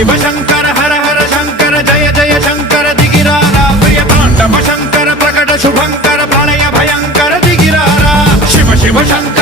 शिव शंकर हर हर शंकर जय जय शंकर दिगिरारा प्रिय तांडव शंकर प्रकट शुभंकर प्रलय भयंकर दिगिरारा शिव शिव शंकर